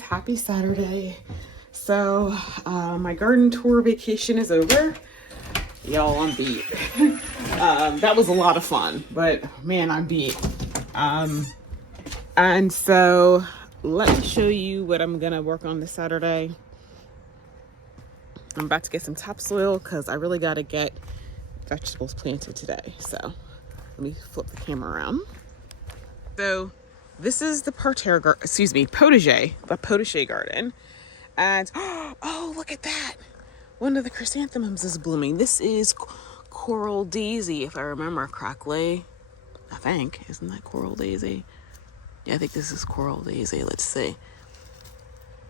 Happy Saturday. So my garden tour vacation is over. Y'all, I'm beat. That was a lot of fun, but man, I'm beat. And so let me show you what I'm gonna work on this Saturday. I'm about to get some topsoil because I really got to get vegetables planted today. So let me flip the camera around. So this is the Potager, the Potager garden. And oh, look at that. One of the chrysanthemums is blooming. This is coral daisy, if I remember correctly. I think. Isn't that coral daisy? Yeah, I think this is coral daisy. Let's see.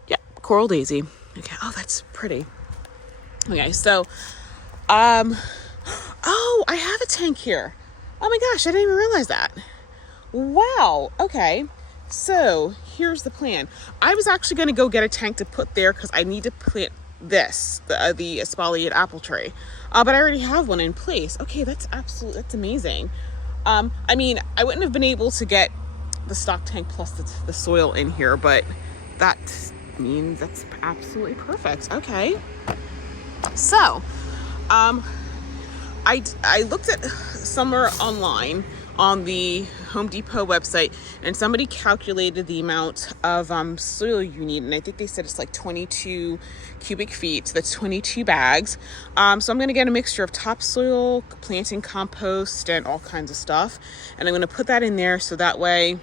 Yeah, coral daisy. Okay. Oh, that's pretty. Okay, so, oh, I have a tank here. Oh my gosh, I didn't even realize that. Wow. Okay. So here's the plan. I was actually going to go get a tank to put there because I need to plant the espalier apple tree. But I already have one in place. Okay, that's amazing. I mean, I wouldn't have been able to get the stock tank plus the soil in here, but that means that's absolutely perfect. Okay. So, I looked at somewhere online on the Home Depot website, and somebody calculated the amount of soil you need, and I think they said it's like 22 cubic feet. So that's 22 bags. So I'm going to get a mixture of topsoil, planting compost, and all kinds of stuff, and I'm going to put that in there so that way,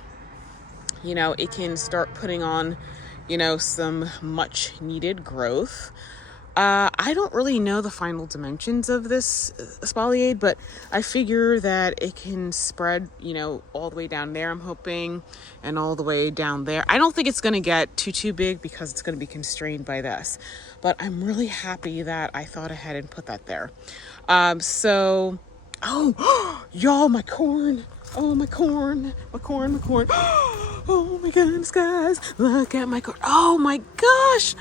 you know, it can start putting on, you know, some much needed growth. I don't really know the final dimensions of this espalier, but I figure that it can spread, you know, all the way down there, I'm hoping, and all the way down there. I don't think it's going to get too big because it's going to be constrained by this, but I'm really happy that I thought ahead and put that there. So, oh, y'all, my corn. Oh, my corn. Oh my goodness, guys, look at my corn. Oh my gosh.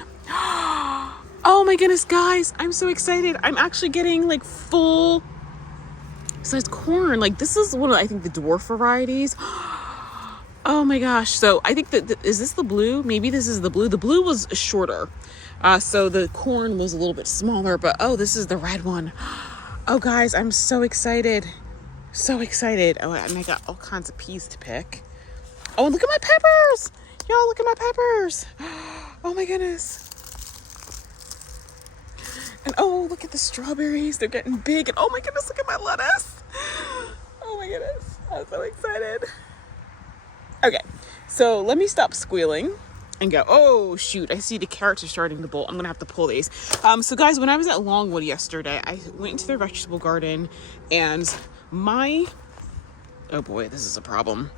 Oh my goodness, guys, I'm so excited. I'm actually getting like full size corn. Like this is one of, I think, the dwarf varieties. Oh my gosh. So I think is this the blue? Maybe this is the blue. The blue was shorter. So the corn was a little bit smaller, but oh, this is the red one. Oh guys, I'm so excited. So excited. Oh, and I got all kinds of peas to pick. Oh, and look at my peppers. Y'all, look at my peppers. Oh my goodness. And oh, look at the strawberries. They're getting big. And oh my goodness, look at my lettuce. Oh my goodness. I'm so excited. Okay, so let me stop squealing and go, oh shoot, I see the carrots are starting to bolt. I'm gonna have to pull these. So guys, when I was at Longwood yesterday, I went into their vegetable garden and oh boy, this is a problem.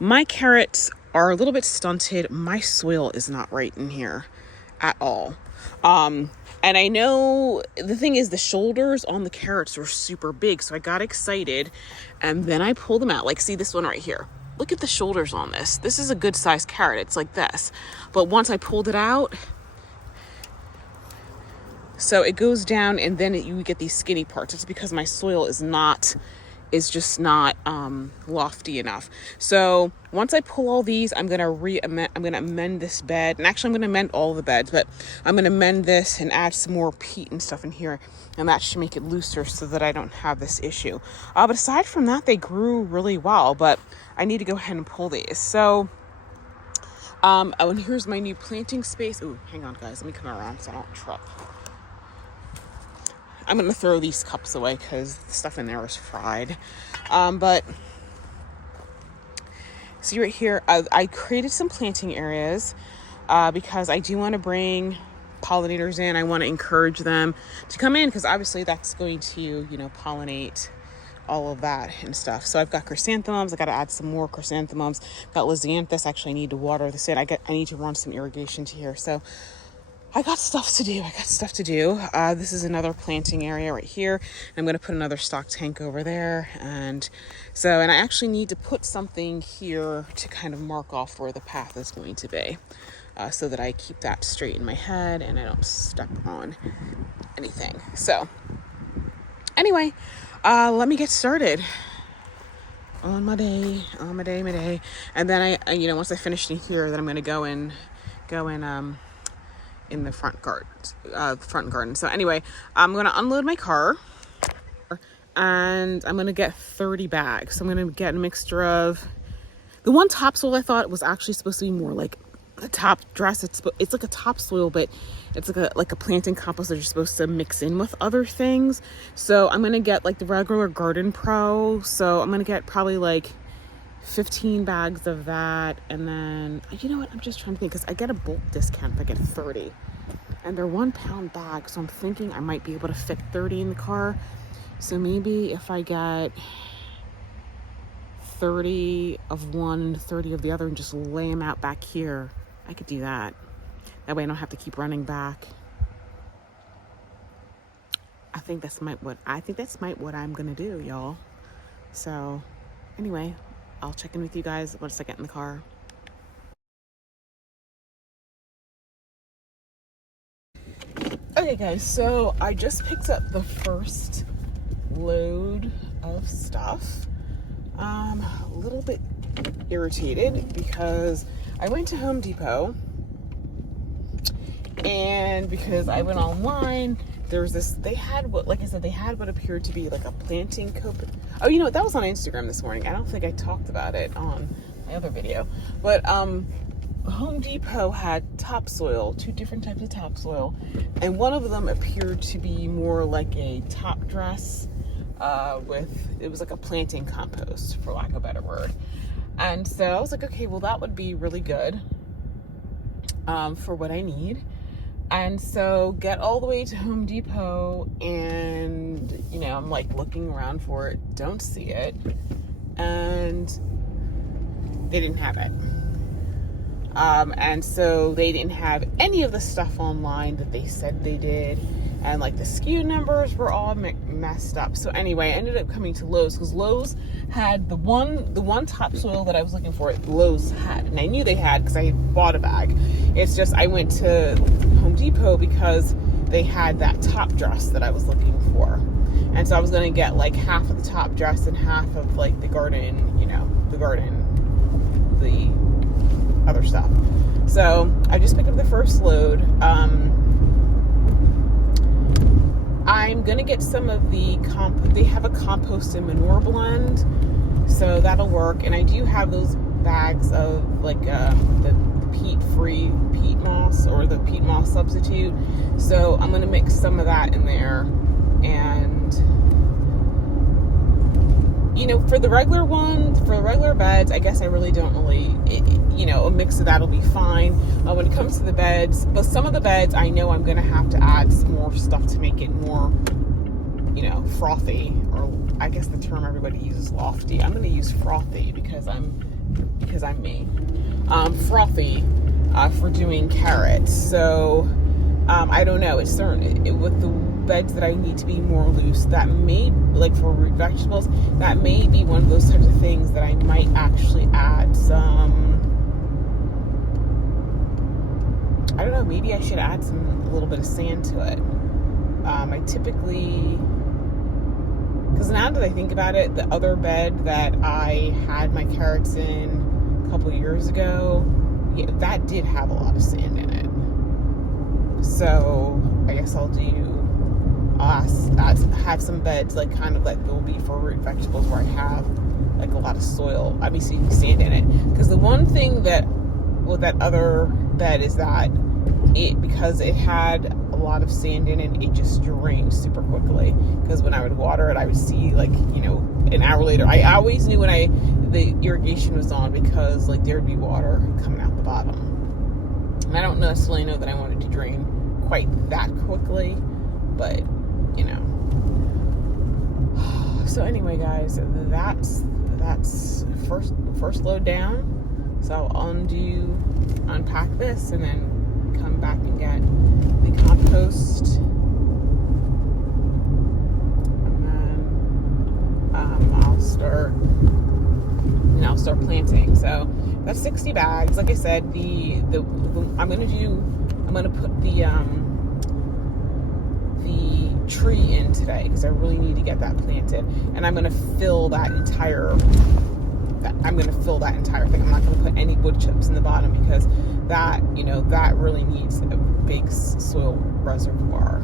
My carrots are a little bit stunted. My soil is not right in here at all. And I know the thing is the shoulders on the carrots were super big. So I got excited and then I pulled them out. Like, see this one right here. Look at the shoulders on this. This is a good sized carrot. It's like this. But once I pulled it out, so it goes down and then you get these skinny parts. It's because my soil is just not lofty enough. So once I pull all these, I'm gonna amend this bed, and actually I'm gonna amend all the beds, but I'm gonna amend this and add some more peat and stuff in here, and that should make it looser so that I don't have this issue. But aside from that, they grew really well, but I need to go ahead and pull these. So oh, and here's my new planting space. Oh, hang on guys, let me come around so I don't trip. I'm going to throw these cups away because the stuff in there is fried. But see right here, I created some planting areas because I do want to bring pollinators in. I want to encourage them to come in because obviously that's going to, you know, pollinate all of that and stuff. So I've got chrysanthemums. I got to add some more chrysanthemums. Got lizanthus. Actually, I need to water this in. I need to run some irrigation to here. So I got stuff to do. This is another planting area right here. I'm going to put another stock tank over there. And I actually need to put something here to kind of mark off where the path is going to be so that I keep that straight in my head and I don't step on anything. So anyway, let me get started. on my day, my day. And then once I finish in here, then I'm gonna go in in the front garden. So anyway, I'm gonna unload my car, and I'm gonna get 30 bags. So I'm gonna get a mixture of the one topsoil I thought was actually supposed to be more like a top dress. It's like a topsoil, but it's like a planting compost that you're supposed to mix in with other things. So I'm gonna get like the regular Garden Pro. So I'm gonna get probably like 15 bags of that. And then, you know what, I'm just trying to think, because I get a bulk discount if I get 30, and they're 1 pound bags. So I'm thinking I might be able to fit 30 in the car. So maybe if I get 30 of one and 30 of the other and just lay them out back here, I could do that. That way I don't have to keep running back. I think that's what I'm gonna do, y'all. So anyway, I'll check in with you guys once I get in the car. Okay guys, so I just picked up the first load of stuff. A little bit irritated because I went to Home Depot, and because I went online, there's this, they had what appeared to be like a planting cope. Oh, you know what, that was on Instagram this morning. I don't think I talked about it on my other video, but Home Depot had topsoil, 2 different types of topsoil, and one of them appeared to be more like a top dress, it was like a planting compost, for lack of a better word. And so I was like, okay, well that would be really good for what I need. And so get all the way to Home Depot, and I'm like looking around for it, don't see it, and they didn't have it. And so they didn't have any of the stuff online that they said they did, and like the SKU numbers were all messed up. So anyway, I ended up coming to Lowe's, because Lowe's had the one topsoil that I was looking for. Lowe's had, and I knew they had because I had bought a bag. It's just I went to Home Depot because they had that top dress that I was looking for, and so I was going to get like half of the top dress and half of like the garden, the other stuff. So I just picked up the first load. I'm gonna get some of the they have a compost and manure blend, so that'll work. And I do have those bags of like the peat-free peat moss, or the peat moss substitute. So I'm gonna mix some of that in there. And for the regular beds, I guess I really don't a mix of that'll be fine. When it comes to the beds, but some of the beds I know I'm going to have to add some more stuff to make it more, frothy, or I guess the term everybody uses, lofty. I'm going to use frothy because I'm me. Frothy for doing carrots. So I don't know. It's certain with the beds that I need to be more loose, that may, like for root vegetables, that may be one of those types of things that I might actually add some, I don't know, maybe I should add a little bit of sand to it. I typically, because now that I think about it, the other bed that I had my carrots in a couple of years ago, yeah, that did have a lot of sand in it. So I guess I'll have some beds like kind of like they'll be for root vegetables where I have like a lot of soil, obviously sand in it. Because the one thing that with that other bed is that because it had a lot of sand in it, it just drained super quickly. Because when I would water it, I would see like an hour later. I always knew when the irrigation was on, because like there would be water coming out the bottom. And I don't necessarily know that I wanted to drain quite that quickly, but so anyway guys, that's first load down. So I'll unpack this and then come back and get the compost, and then I'll start planting. So that's 60 bags. Like I said, I'm gonna put the tree in today because I really need to get that planted, and I'm gonna fill that entire I'm going to fill that entire thing. I'm not going to put any wood chips in the bottom because that, that really needs a big soil reservoir.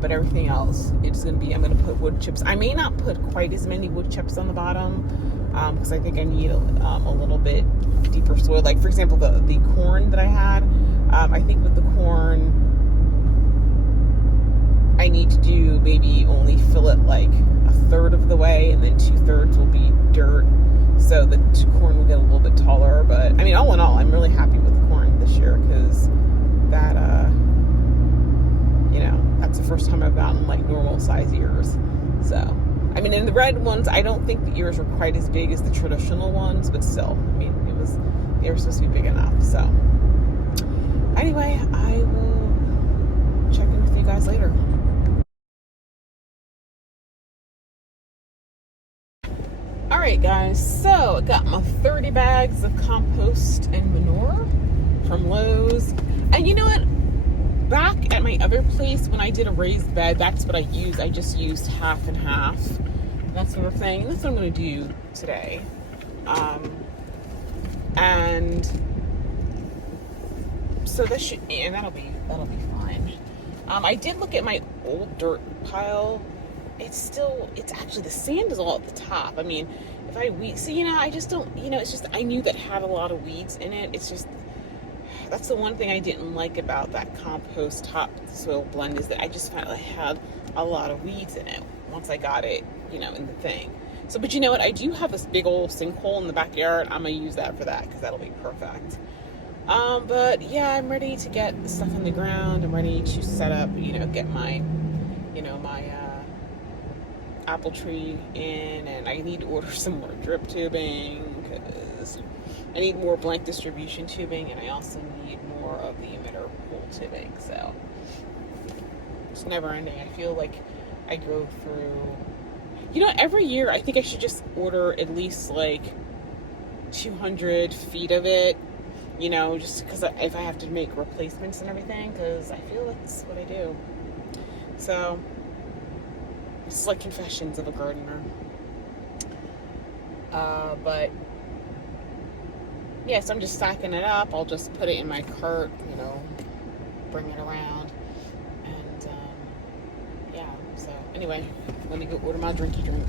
But everything else, it's going to be, I'm going to put wood chips. I may not put quite as many wood chips on the bottom because I think I need a little bit deeper soil. Like, for example, the corn that I had, I think with the corn, I need to do maybe only fill it like a third of the way, and then 2/3 will be dirt. So the corn will get a little bit taller. But I mean, all in all, I'm really happy with the corn this year because that, that's the first time I've gotten like normal size ears. So, I mean, in the red ones, I don't think the ears were quite as big as the traditional ones, but still, I mean, they were supposed to be big enough. So, anyway, I will check in with you guys later. Alright guys, so I got my 30 bags of compost and manure from Lowe's. And you know what? Back at my other place, when I did a raised bed, that's what I used. I just used half and half, that sort of thing. That's what I'm going to do today. And so this should, and that'll be fine. I did look at my old dirt pile. It's actually, the sand is all at the top. I mean, if I weed, so, I just don't, it's just, I knew that had a lot of weeds in it. It's just, that's the one thing I didn't like about that compost topsoil blend, is that I just found it had a lot of weeds in it once I got it, in the thing. So, but you know what? I do have this big old sinkhole in the backyard. I'm going to use that for that because that'll be perfect. But yeah, I'm ready to get the stuff on the ground. I'm ready to set up, get my, my, apple tree in, and I need to order some more drip tubing because I need more blank distribution tubing, and I also need more of the emitter pool tubing. So it's never ending. I feel like I go through, every year I think I should just order at least like 200 feet of it, just because if I have to make replacements and everything, because I feel that's what I do. So it's like confessions of a gardener. But yeah, so I'm just stacking it up. I'll just put it in my cart, bring it around. And yeah, so anyway, let me go order my drinky drink.